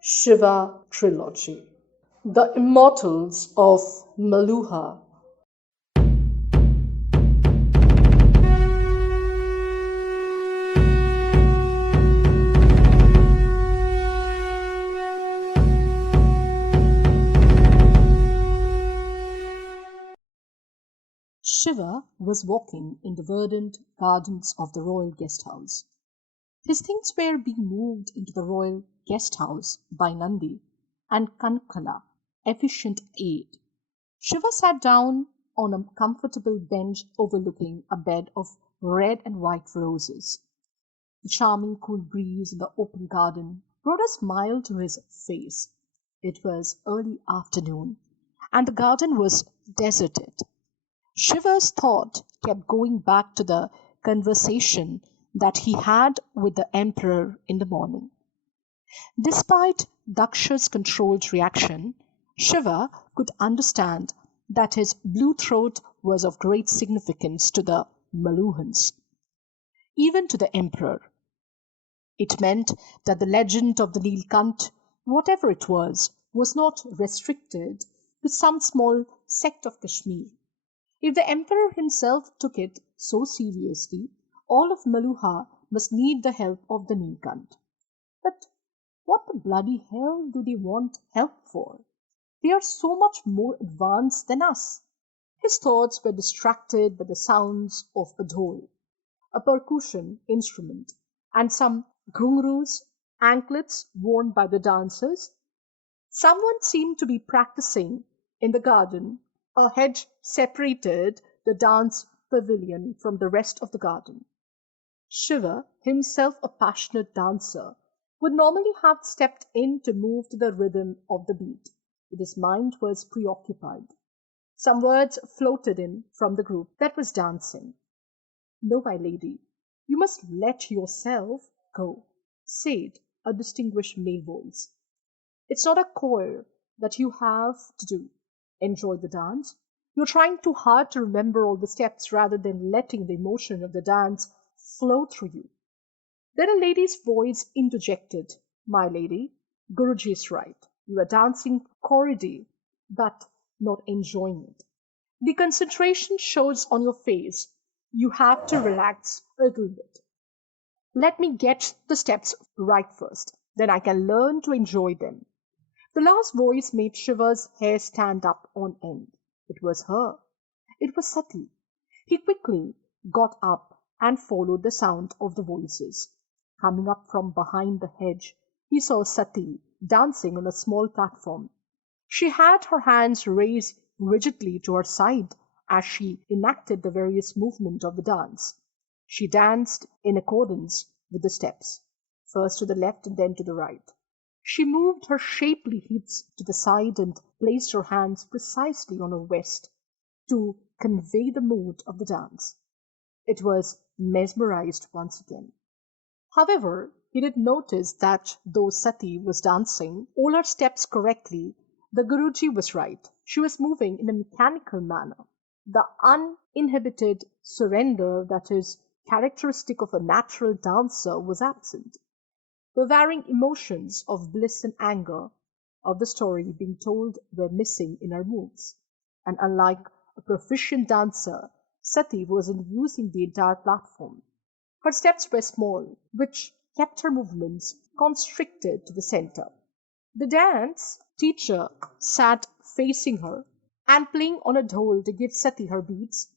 Shiva Trilogy. The Immortals of Meluha. Shiva was walking in the verdant gardens of the royal guest house. His things were being moved into the royal guest house by Nandi and Kankala, efficient aid. Shiva sat down on a comfortable bench overlooking a bed of red and white roses. The charming cool breeze in the open garden brought a smile to his face. It was early afternoon, and the garden was deserted. Shiva's thought kept going back to the conversation that he had with the emperor in the morning. Despite Daksha's controlled reaction, Shiva could understand that his blue throat was of great significance to the Meluhans, even to the emperor. It meant that the legend of the Neelkanth, whatever it was not restricted to some small sect of Kashmir. If the emperor himself took it so seriously, all of Meluha must need the help of the Neelkanth. But what the bloody hell do they want help for? They are so much more advanced than us. His thoughts were distracted by the sounds of a dhol, a percussion instrument, and some ghungroos, anklets worn by the dancers. Someone seemed to be practicing in the garden. A hedge separated the dance pavilion from the rest of the garden. Shiva, himself a passionate dancer, would normally have stepped in to move to the rhythm of the beat, but his mind was preoccupied. Some words floated in from the group that was dancing. "No, my lady, you must let yourself go," said a distinguished male voice. "It's not a choir that you have to do. Enjoy the dance. You're trying too hard to remember all the steps rather than letting the emotion of the dance flow through you." Then a lady's voice interjected, "My lady, Guruji is right. You are dancing corridor, but not enjoying it. The concentration shows on your face. You have to relax a little bit. Let me get the steps right first. Then I can learn to enjoy them." The last voice made Shiva's hair stand up on end. It was her. It was Sati. He quickly got up and followed the sound of the voices. Coming up from behind the hedge, he saw Sati dancing on a small platform. She had her hands raised rigidly to her side as she enacted the various movements of the dance. She danced in accordance with the steps, first to the left and then to the right. She moved her shapely hips to the side and placed her hands precisely on her waist to convey the mood of the dance. It was mesmerized once again. However, he did notice that though Sati was dancing all her steps correctly, the Guruji was right. She was moving in a mechanical manner. The uninhibited surrender that is characteristic of a natural dancer was absent. The varying emotions of bliss and anger of the story being told were missing in her moves. And unlike a proficient dancer, Sati wasn't using the entire platform. Her steps were small, which kept her movements constricted to the center. The dance teacher sat facing her and playing on a dhol to give Sati her beats.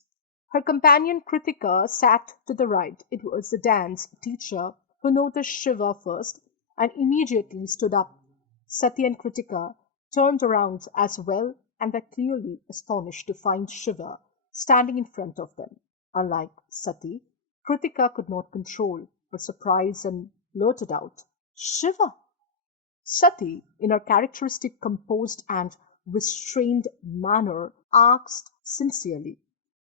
Her companion Kritika sat to the right. It was the dance teacher who noticed Shiva first and immediately stood up. Sati and Kritika turned around as well and were clearly astonished to find Shiva standing in front of them. Unlike Sati, Kritika could not control her surprise and blurted out, "Shiva!" Sati, in her characteristic composed and restrained manner, asked sincerely,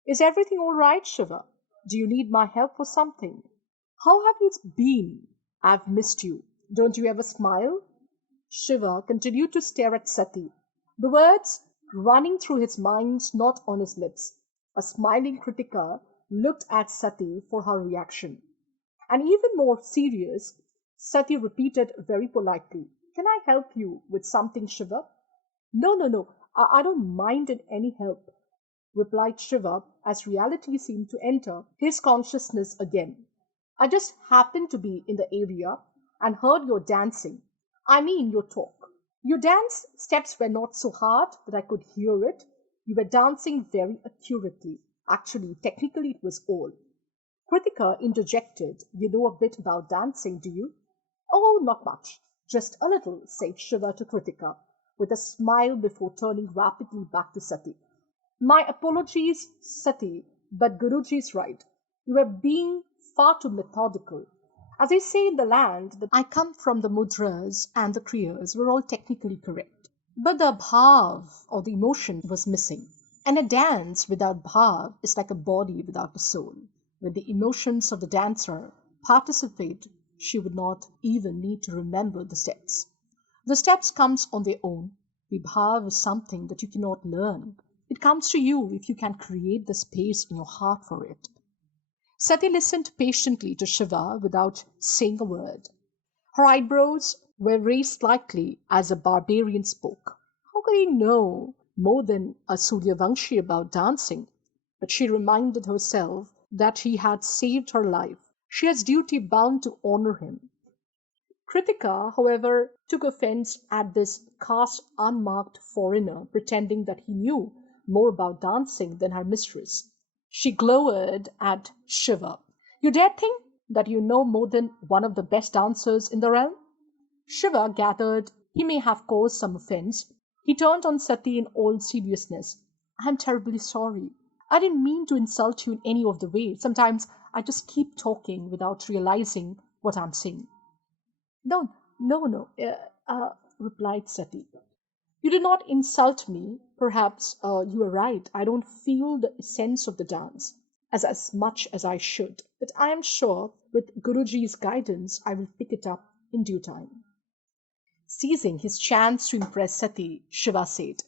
"Is everything all right, Shiva? Do you need my help for something? How have you been? I've missed you. Don't you ever smile?" Shiva continued to stare at Sati, the words running through his mind, not on his lips. A smiling Kritika looked at Sati for her reaction. And even more serious, Sati repeated very politely, Can I help you with something, Shiva? No, no, no. I don't mind any help, replied Shiva as reality seemed to enter his consciousness again. I just happened to be in the area and heard your dancing. I mean, your talk. Your dance steps were not so hard that I could hear it. You were dancing very accurately. Actually, technically, it was all. Kritika interjected. You know a bit about dancing, do you? Oh, not much. Just a little, said Shiva to Kritika, with a smile before turning rapidly back to Sati. My apologies, Sati, but Guruji's right. You are being far too methodical. As I say in the land, that I come from, the mudras and the kriyas were all technically correct. But the bhav, or the emotion, was missing. And a dance without bhav is like a body without a soul. When the emotions of the dancer participate, she would not even need to remember the steps. The steps comes on their own. The bhav is something that you cannot learn. It comes to you if you can create the space in your heart for it. Sati listened patiently to Shiva without saying a word. Her eyebrows were raised slightly as the barbarian spoke. How could he know more than a Suryavamshi about dancing? But she reminded herself that he had saved her life. She has duty bound to honor him. Kritika, however, took offense at this caste unmarked foreigner pretending that he knew more about dancing than her mistress. She glowered at Shiva. You dare think that you know more than one of the best dancers in the realm? Shiva gathered he may have caused some offense. He turned on Sati in all seriousness. I'm terribly sorry. I didn't mean to insult you in any of the way. Sometimes I just keep talking without realizing what I'm saying. No, no, no, replied Sati. You did not insult me. Perhaps you are right. I don't feel the essence of the dance as much as I should. But I am sure with Guruji's guidance, I will pick it up in due time. Seizing his chance to impress Sati, Shiva said,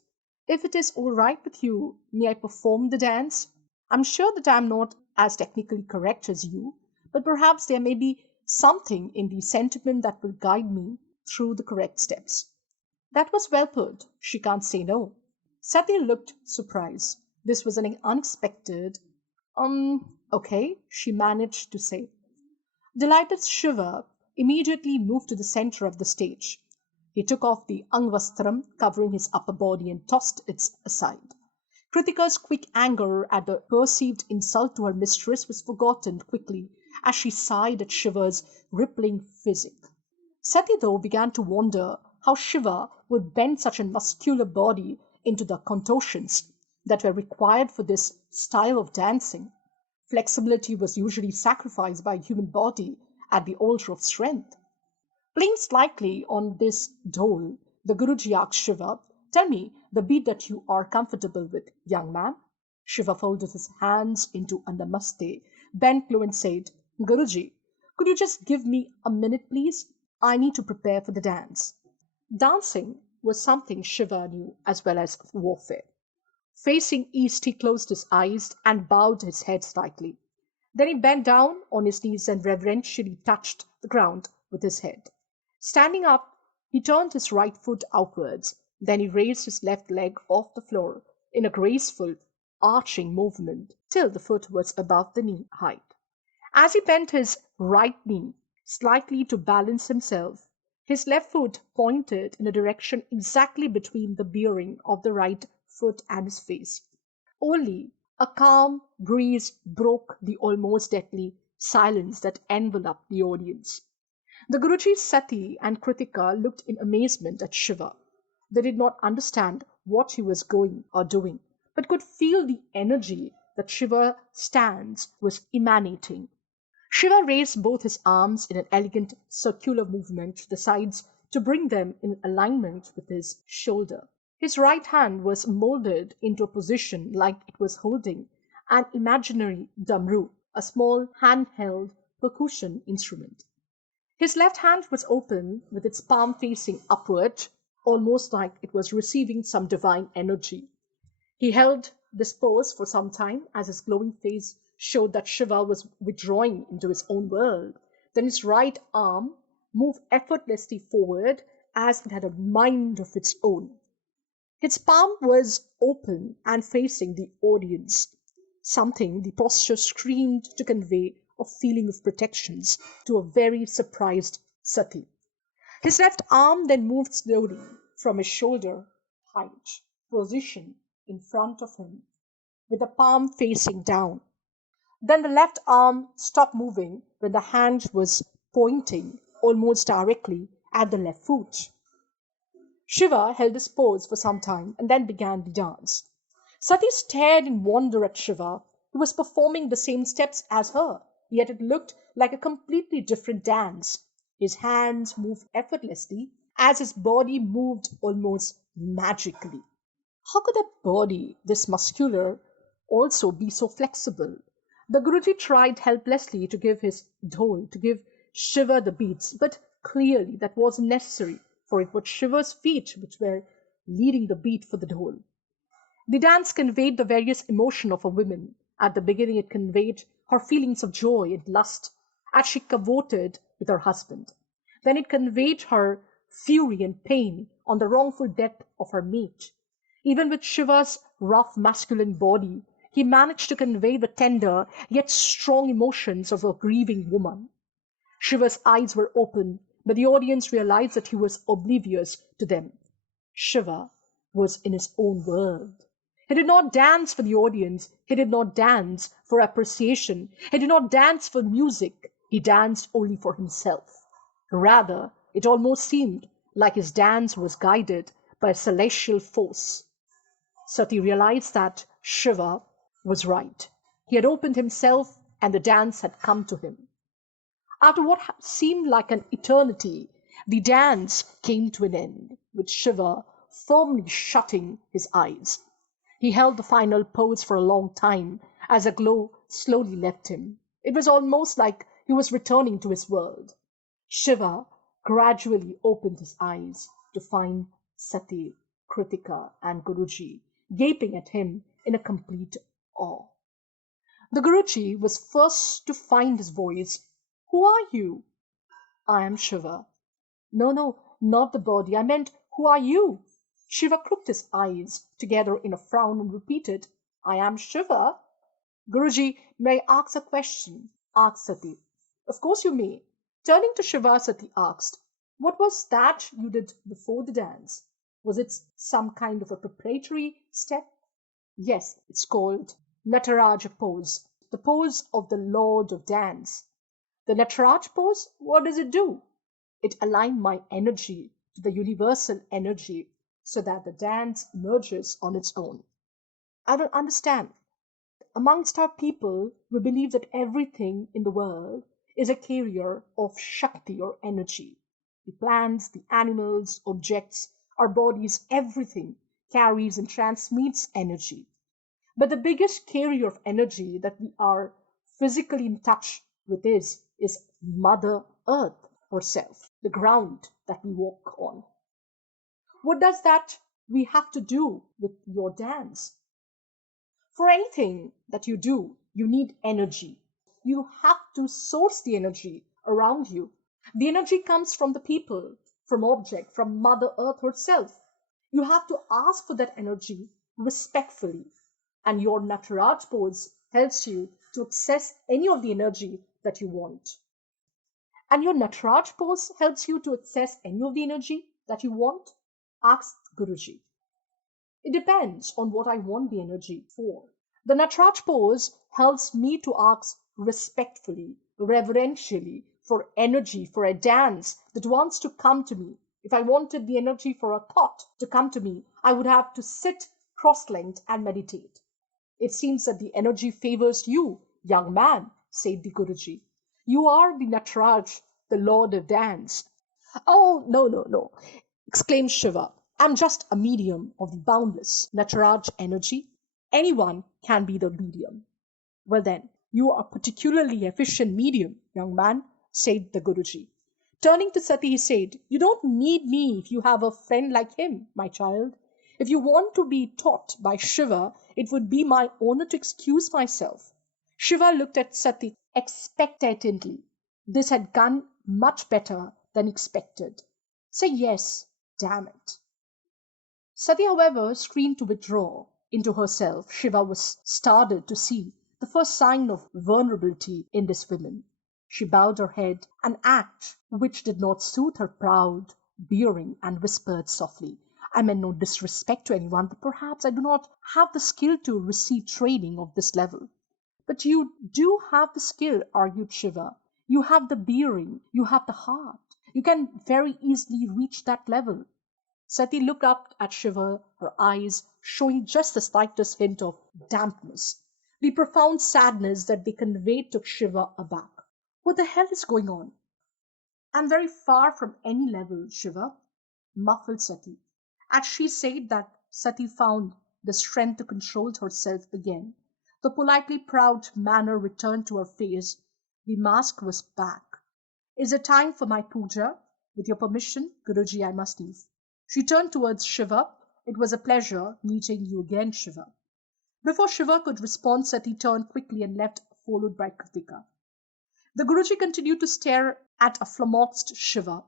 If it is all right with you, may I perform the dance? I'm sure that I am not as technically correct as you, but perhaps there may be something in the sentiment that will guide me through the correct steps. That was well put. She can't say no. Sati looked surprised. This was an unexpected, okay, she managed to say. Delighted Shiva immediately moved to the center of the stage. He took off the angvastram covering his upper body and tossed it aside. Kritika's quick anger at the perceived insult to her mistress was forgotten quickly as she sighed at Shiva's rippling physique. Sati, though, began to wonder how Shiva would bend such a muscular body into the contortions that were required for this style of dancing. Flexibility was usually sacrificed by a human body at the altar of strength. Playing slightly on this dole, the Guruji asked Shiva, Tell me the beat that you are comfortable with, young man. Shiva folded his hands into a namaste, bent low and said, Guruji, could you just give me a minute, please? I need to prepare for the dance. Dancing was something Shiva knew as well as warfare. Facing east, he closed his eyes and bowed his head slightly. Then he bent down on his knees and reverentially touched the ground with his head. Standing up, he turned his right foot outwards. Then he raised his left leg off the floor in a graceful, arching movement till the foot was above the knee height. As he bent his right knee slightly to balance himself, his left foot pointed in a direction exactly between the bearing of the right foot and his face. Only a calm breeze broke the almost deadly silence that enveloped the audience. The Guruji, Sati, and Kritika looked in amazement at Shiva. They did not understand what he was going or doing, but could feel the energy that Shiva's stance was emanating. Shiva raised both his arms in an elegant circular movement to the sides to bring them in alignment with his shoulder. His right hand was molded into a position like it was holding an imaginary damru, a small handheld percussion instrument. His left hand was open with its palm facing upward, almost like it was receiving some divine energy. He held this pose for some time as his glowing face showed that Shiva was withdrawing into his own world. Then his right arm moved effortlessly forward as it had a mind of its own. Its palm was open and facing the audience, something the posture screamed to convey a feeling of protections to a very surprised Sati. His left arm then moved slowly from his shoulder height position in front of him, with the palm facing down. Then the left arm stopped moving when the hand was pointing almost directly at the left foot. Shiva held his pose for some time and then began the dance. Sati stared in wonder at Shiva, who was performing the same steps as her, yet it looked like a completely different dance. His hands moved effortlessly as his body moved almost magically. How could a body this muscular also be so flexible? The Guruji tried helplessly to give his dhol, to give Shiva the beats, but clearly that wasn't necessary, for it was Shiva's feet which were leading the beat for the dhol. The dance conveyed the various emotion of a woman. At the beginning it conveyed her feelings of joy and lust as she cavorted with her husband. Then it conveyed her fury and pain on the wrongful death of her mate. Even with Shiva's rough masculine body, he managed to convey the tender yet strong emotions of a grieving woman. Shiva's eyes were open, but the audience realized that he was oblivious to them. Shiva was in his own world. He did not dance for the audience. He did not dance for appreciation. He did not dance for music. He danced only for himself. Rather, it almost seemed like his dance was guided by a celestial force. Sati realized that Shiva was right. He had opened himself and the dance had come to him. After what seemed like an eternity, the dance came to an end, with Shiva firmly shutting his eyes. He held the final pose for a long time as a glow slowly left him. It was almost like he was returning to his world. Shiva gradually opened his eyes to find Sati, Kritika, and Guruji gaping at him in a complete awe. The Guruji was first to find his voice. "Who are you?" "I am Shiva." "No, no, not the body. I meant, who are you?" Shiva crooked his eyes together in a frown and repeated, "I am Shiva." "Guruji, may I ask a question?" asked Sati. "Of course you may." Turning to Shiva, Sati asked, "What was that you did before the dance? Was it some kind of a preparatory step?" "Yes, it's called Nataraja pose, the pose of the Lord of Dance." "The Nataraj pose? What does it do?" "It aligned my energy to the universal energy so that the dance emerges on its own." "I don't understand." "Amongst our people, we believe that everything in the world is a carrier of Shakti or energy. The plants, the animals, objects, our bodies, everything carries and transmits energy. But the biggest carrier of energy that we are physically in touch with is Mother Earth herself, the ground that we walk on." "What does that we have to do with your dance?" "For anything that you do, you need energy. You have to source the energy around you. The energy comes from the people, from object, from Mother Earth herself. You have to ask for that energy respectfully, and your Nataraj pose helps you to access any of the energy that you want." "And your Nataraj pose helps you to access any of the energy that you want?" asked Guruji. "It depends on what I want the energy for. The Nataraj pose helps me to ask respectfully, reverentially for energy for a dance that wants to come to me. If I wanted the energy for a thought to come to me, I would have to sit cross-legged and meditate." "It seems that the energy favors you, young man," said the Guruji. "You are the Nataraj, the Lord of Dance." "Oh, no, no, no," exclaimed Shiva. "I'm just a medium of the boundless Nataraj energy. Anyone can be the medium." "Well then, you are a particularly efficient medium, young man," said the Guruji. Turning to Sati, he said, "You don't need me if you have a friend like him, my child. If you want to be taught by Shiva, it would be my honor to excuse myself." Shiva looked at Sati expectantly. This had gone much better than expected. Say yes, damn it. Sati, however, screamed to withdraw into herself. Shiva was startled to see the first sign of vulnerability in this woman. She bowed her head, an act which did not suit her proud bearing, and whispered softly, I meant no disrespect to anyone, but perhaps I do not have the skill to receive training of this level. But you do have the skill, argued Shiva. You have the bearing, you have the heart. You can very easily reach that level. Sati looked up at Shiva, her eyes showing just the slightest hint of dampness. The profound sadness that they conveyed took Shiva aback. What the hell is going on? I'm very far from any level, Shiva, muffled Sati. As she said that, Sati found the strength to control herself again. The politely proud manner returned to her face. The mask was back. Is it time for my puja? With your permission, Guruji, I must leave. She turned towards Shiva. It was a pleasure meeting you again, Shiva. Before Shiva could respond, Sati turned quickly and left, followed by Kritika. The Guruji continued to stare at a flummoxed Shiva.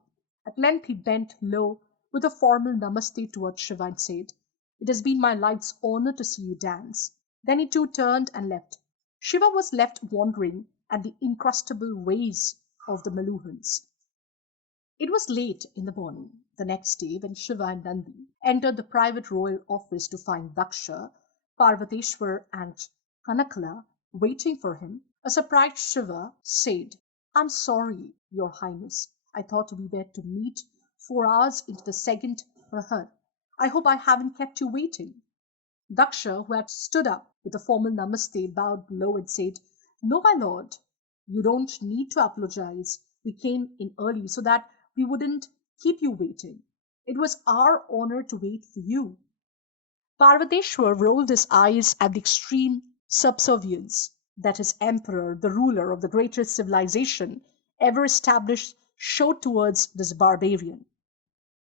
At length he bent low with a formal namaste towards Shiva and said, It has been my life's honor to see you dance. Then he too turned and left. Shiva was left wondering at the incrustable ways of the Meluhans. It was late in the morning the next day when Shiva and Nandi entered the private royal office to find Daksha, Parvateshwar, and Kanakala waiting for him. A surprised Shiva said, I'm sorry, Your Highness. I thought we were to meet 4 hours into the second prahar. I hope I haven't kept you waiting. Daksha, who had stood up with a formal namaste, bowed low and said, No, my lord, you don't need to apologize. We came in early so that we wouldn't keep you waiting. It was our honor to wait for you. Parvateshwar rolled his eyes at the extreme subservience that his emperor, the ruler of the greatest civilization ever established, showed towards this barbarian.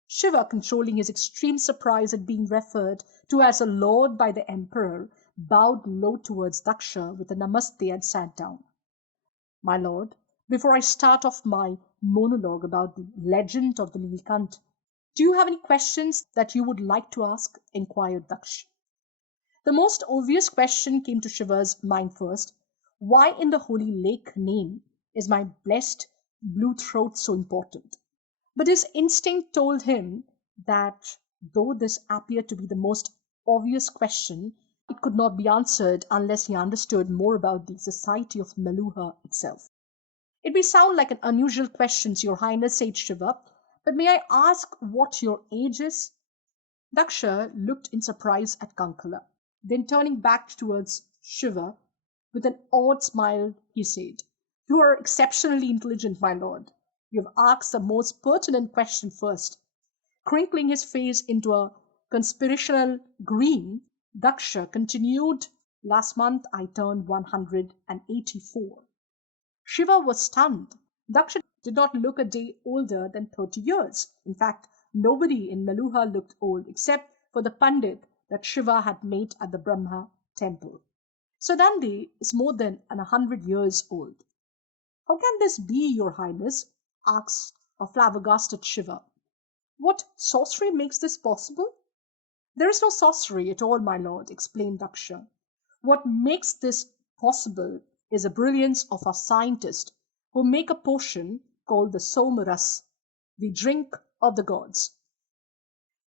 Shiva, controlling his extreme surprise at being referred to as a lord by the emperor, bowed low towards Daksha with a namaste and sat down. My lord, before I start off my monologue about the legend of the Neelkanth, do you have any questions that you would like to ask? Inquired Daksh. The most obvious question came to Shiva's mind first. Why in the holy lake name is my blessed blue throat so important? But his instinct told him that though this appeared to be the most obvious question, it could not be answered unless he understood more about the society of Meluha itself. It may sound like an unusual question, Your Highness, said Shiva, but may I ask what your age is? Daksha looked in surprise at Kankala. Then turning back towards Shiva, with an odd smile, he said, You are exceptionally intelligent, my lord. You have asked the most pertinent question first. Crinkling his face into a conspirational grin, Daksha continued, Last month I turned 184. Shiva was stunned. Daksha did not look a day older than 30 years. In fact, nobody in Meluha looked old except for the pandit that Shiva had met at the Brahma temple. So Nandi is more than 100 years old. How can this be, Your Highness? Asked a flabbergasted Shiva. What sorcery makes this possible? There is no sorcery at all, my lord, explained Daksha. What makes this possible is the brilliance of our scientists who make a potion called the Somras, the drink of the gods.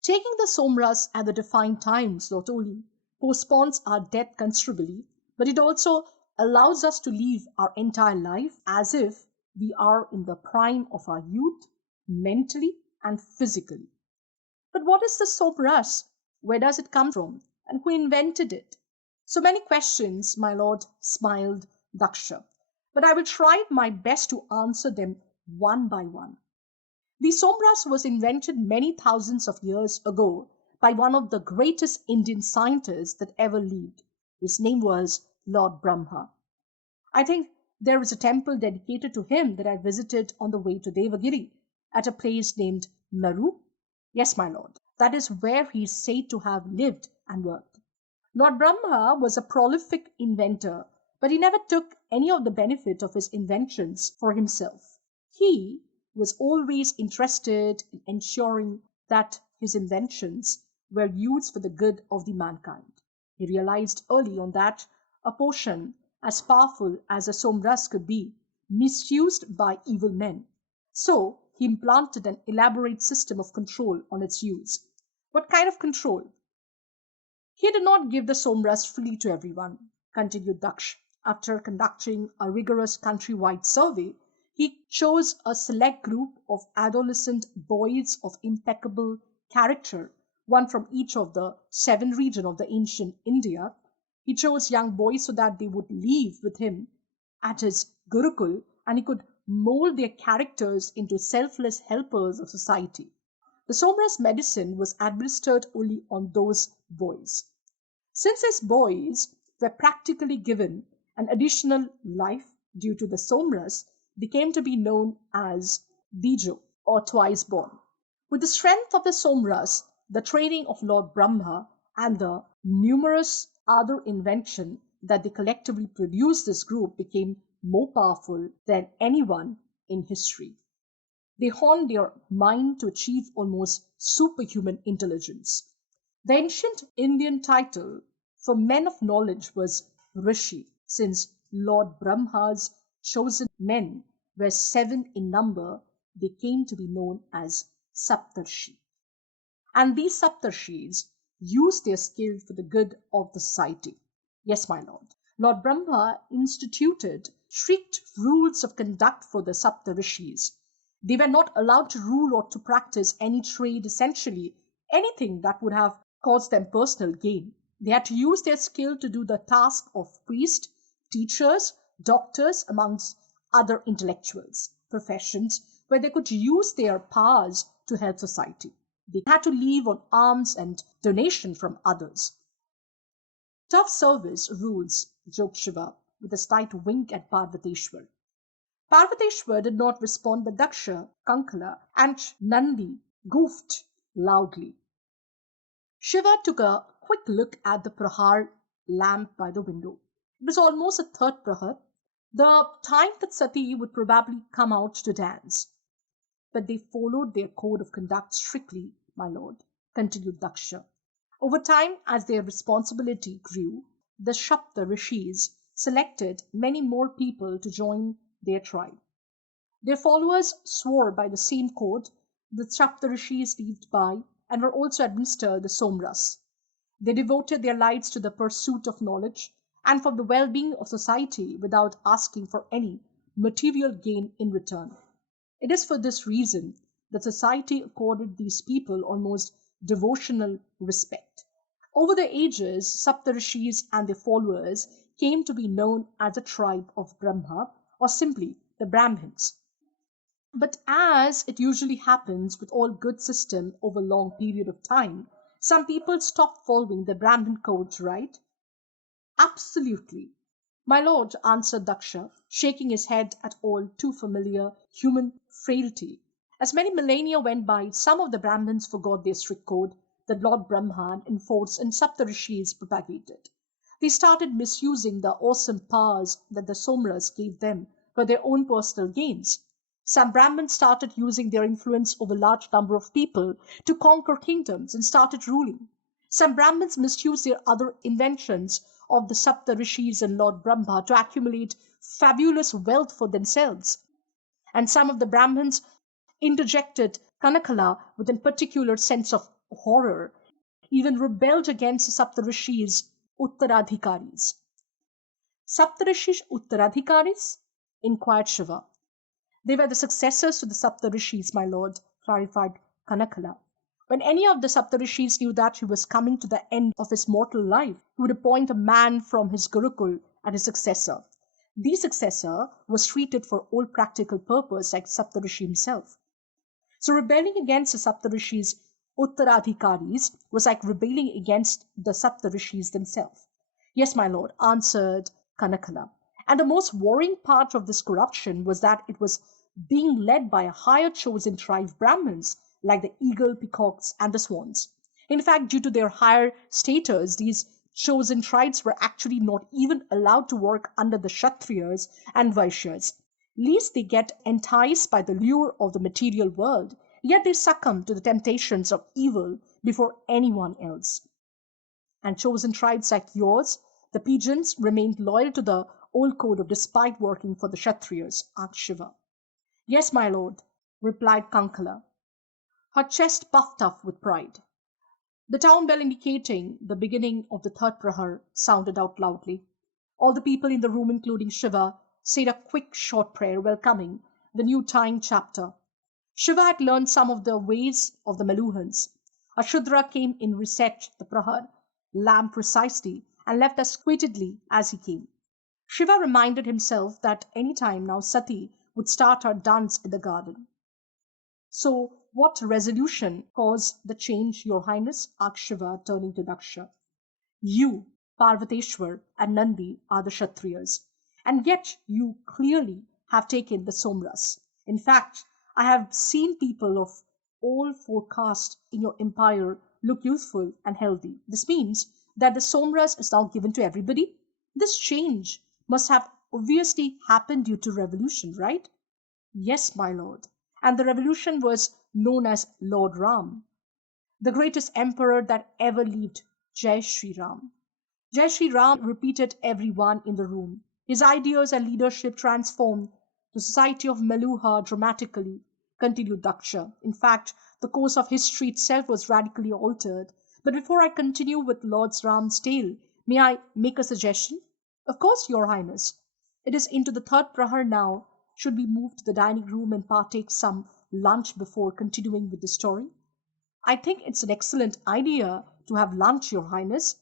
Taking the Somras at the defined times not only postpones our death considerably, but it also allows us to live our entire life as if we are in the prime of our youth, mentally and physically. But what is the Somras? Where does it come from? And who invented it? So many questions, my lord, smiled Daksha, but I will try my best to answer them one by one. The Somras was invented many thousands of years ago by one of the greatest Indian scientists that ever lived. His name was Lord Brahma. I think there is a temple dedicated to him that I visited on the way to Devagiri at a place named Naru. Yes, my lord, that is where he is said to have lived and worked. Lord Brahma was a prolific inventor, but he never took any of the benefit of his inventions for himself. He was always interested in ensuring that his inventions were used for the good of the mankind. He realized early on that a potion as powerful as a somras could be misused by evil men. So he implanted an elaborate system of control on its use. What kind of control? He did not give the somras freely to everyone, continued Daksh. After conducting a rigorous countrywide survey, he chose a select group of adolescent boys of impeccable character, one from each of the 7 regions of the ancient India. He chose young boys so that they would live with him at his Gurukul and he could mold their characters into selfless helpers of society. The Somras medicine was administered only on those boys. Since his boys were practically given an additional life due to the Somras, they came to be known as Dijo or twice born. With the strength of the Somras, the training of Lord Brahma, and the numerous other inventions that they collectively produced, this group became more powerful than anyone in history. They honed their mind to achieve almost superhuman intelligence. The ancient Indian title for men of knowledge was Rishi, since Lord Brahma's chosen men were 7 in number, they came to be known as Saptarshi. And these Saptarshis used their skill for the good of the society. Yes, my lord. Lord Brahma instituted strict rules of conduct for the Saptarishis. They were not allowed to rule or to practice any trade, essentially anything that would have caused them personal gain. They had to use their skill to do the task of priests, teachers, doctors, amongst other intellectuals, professions where they could use their powers to help society. They had to live on alms and donation from others. Tough service rules, joked Shiva, with a slight wink at Parvateshwar. Parvateshwar did not respond, but Daksha, Kankala, and Nandi goofed loudly. Shiva took a quick look at the Prahar lamp by the window. It was almost the 3rd Prahar, the time that Sati would probably come out to dance. But they followed their code of conduct strictly, my lord, continued Daksha. Over time, as their responsibility grew, the Shapta Rishis selected many more people to join their tribe. Their followers swore by the same code the Shapta Rishis lived by and were also administered the Somras. They devoted their lives to the pursuit of knowledge and for the well-being of society without asking for any material gain in return. It is for this reason that society accorded these people almost devotional respect. Over the ages, Saptarishis and their followers came to be known as a tribe of Brahma or simply the Brahmins. But as it usually happens with all good system over a long period of time, some people stop following the Brahmin codes, right? Absolutely. My lord, answered Daksha, shaking his head at all too familiar human frailty. As many millennia went by, some of the Brahmins forgot their strict code that Lord Brahma enforced and Saptarishis propagated. They started misusing the awesome powers that the Somras gave them for their own personal gains. Some Brahmins started using their influence over a large number of people to conquer kingdoms and started ruling. Some Brahmins misused their other inventions of the Sapta Rishis and Lord Brahma to accumulate fabulous wealth for themselves. And some of the Brahmins interjected Kanakala with a particular sense of horror, even rebelled against the Saptarishis' Uttaradhikaris. Saptarishi's Uttaradhikaris? Inquired Shiva. They were the successors to the Saptarishis, my lord, clarified Kanakala. When any of the Saptarishis knew that he was coming to the end of his mortal life, he would appoint a man from his Gurukul as his successor. The successor was treated for all practical purpose like Saptarishi himself. So rebelling against the Saptarishis' Uttaradhikaris was like rebelling against the Saptarishis themselves. Yes, my lord, answered Kanakala. And the most worrying part of this corruption was that it was being led by a higher chosen tribe Brahmins, like the eagle, peacocks, and the swans. In fact, due to their higher status, these chosen tribes were actually not even allowed to work under the Kshatriyas and Vaishyas. Lest they get enticed by the lure of the material world, yet they succumb to the temptations of evil before anyone else. And chosen tribes like yours, the pigeons, remained loyal to the old code of despite working for the Kshatriyas, asked Shiva. Yes, my lord, replied Kankala, her chest puffed up with pride. The town bell indicating the beginning of the third prahar sounded out loudly. All the people in the room, including Shiva, said a quick short prayer welcoming the new tying chapter. Shiva had learned some of the ways of the Meluhans. A Shudra came in, reset the prahar lamp precisely, and left as quietly as he came. Shiva reminded himself that any time now Sati would start her dance in the garden. So, what resolution caused the change, Your Highness? Asked Shiva, turning to Daksha. You, Parvateshwar, and Nandi are the Kshatriyas, and yet you clearly have taken the Somras. In fact, I have seen people of all four castes in your empire look youthful and healthy. This means that the Somras is now given to everybody. This change must have obviously happened due to revolution, right? Yes, my lord. And the revolution was known as Lord Ram, the greatest emperor that ever lived. Jai Shri Ram. Jai Shri Ram, repeated everyone in the room. His ideas and leadership transformed the society of Meluha dramatically, continued Daksha. In fact, the course of history itself was radically altered. But before I continue with Lord Ram's tale, may I make a suggestion? Of course, Your Highness. It is into the third prahar now. Should we move to the dining room and partake some lunch before continuing with the story? I think it's an excellent idea to have lunch, Your Highness,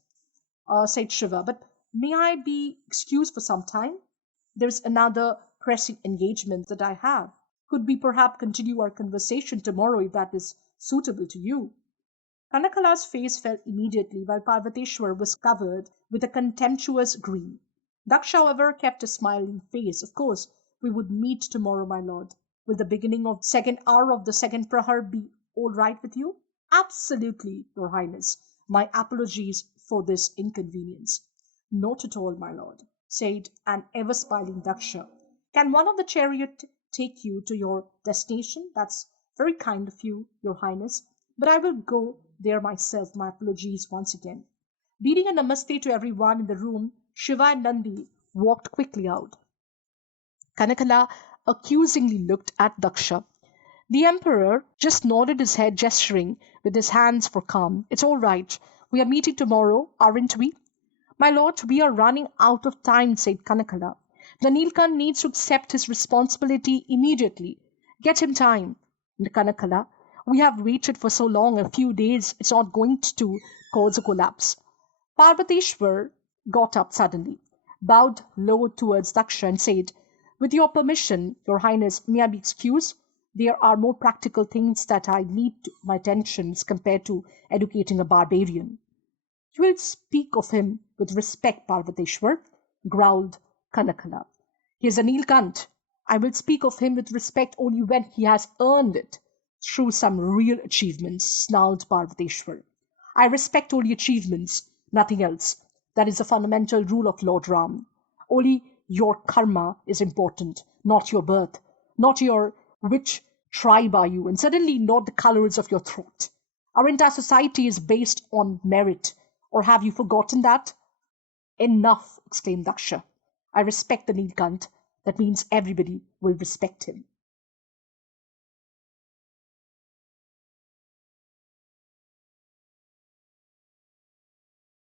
said Shiva, but may I be excused for some time? There's another pressing engagement that I have. Could we perhaps continue our conversation tomorrow if that is suitable to you? Kanakala's face fell immediately, while Parvateshwar was covered with a contemptuous grin. Daksha, however, kept a smiling face. Of course, we would meet tomorrow, my lord. Will the beginning of second hour of the second prahar be all right with you? Absolutely, Your Highness. My apologies for this inconvenience. Not at all, my lord, said an ever smiling Daksha. Can one of the chariot take you to your destination? That's very kind of you, Your Highness, but I will go there myself. My apologies once again. Bidding a namaste to everyone in the room, Shiva and Nandi walked quickly out. Kanakala accusingly looked at Daksha. The emperor just nodded his head, gesturing with his hands for calm. It's all right. We are meeting tomorrow, aren't we? My lord, we are running out of time, said Kanakala. The Neelkanth needs to accept his responsibility immediately. Get him time. Kanakala, we have waited for so long, a few days. It's not going to cause a collapse. Parvateshwar got up suddenly, bowed low towards Daksha, and said, with your permission, Your Highness, may I be excused? There are more practical things that I need my attention compared to educating a barbarian. You will speak of him with respect, Parvateshwar, growled Kanakala. He is a Neelkanth. I will speak of him with respect only when he has earned it through some real achievements, snarled Parvateshwar. I respect only achievements, nothing else. That is the fundamental rule of Lord Ram. Only your karma is important, not your birth, not your which tribe are you, and certainly not the colors of your throat. Our entire society is based on merit, or have you forgotten that? Enough, exclaimed Daksha. I respect the Neelkanth. That means everybody will respect him.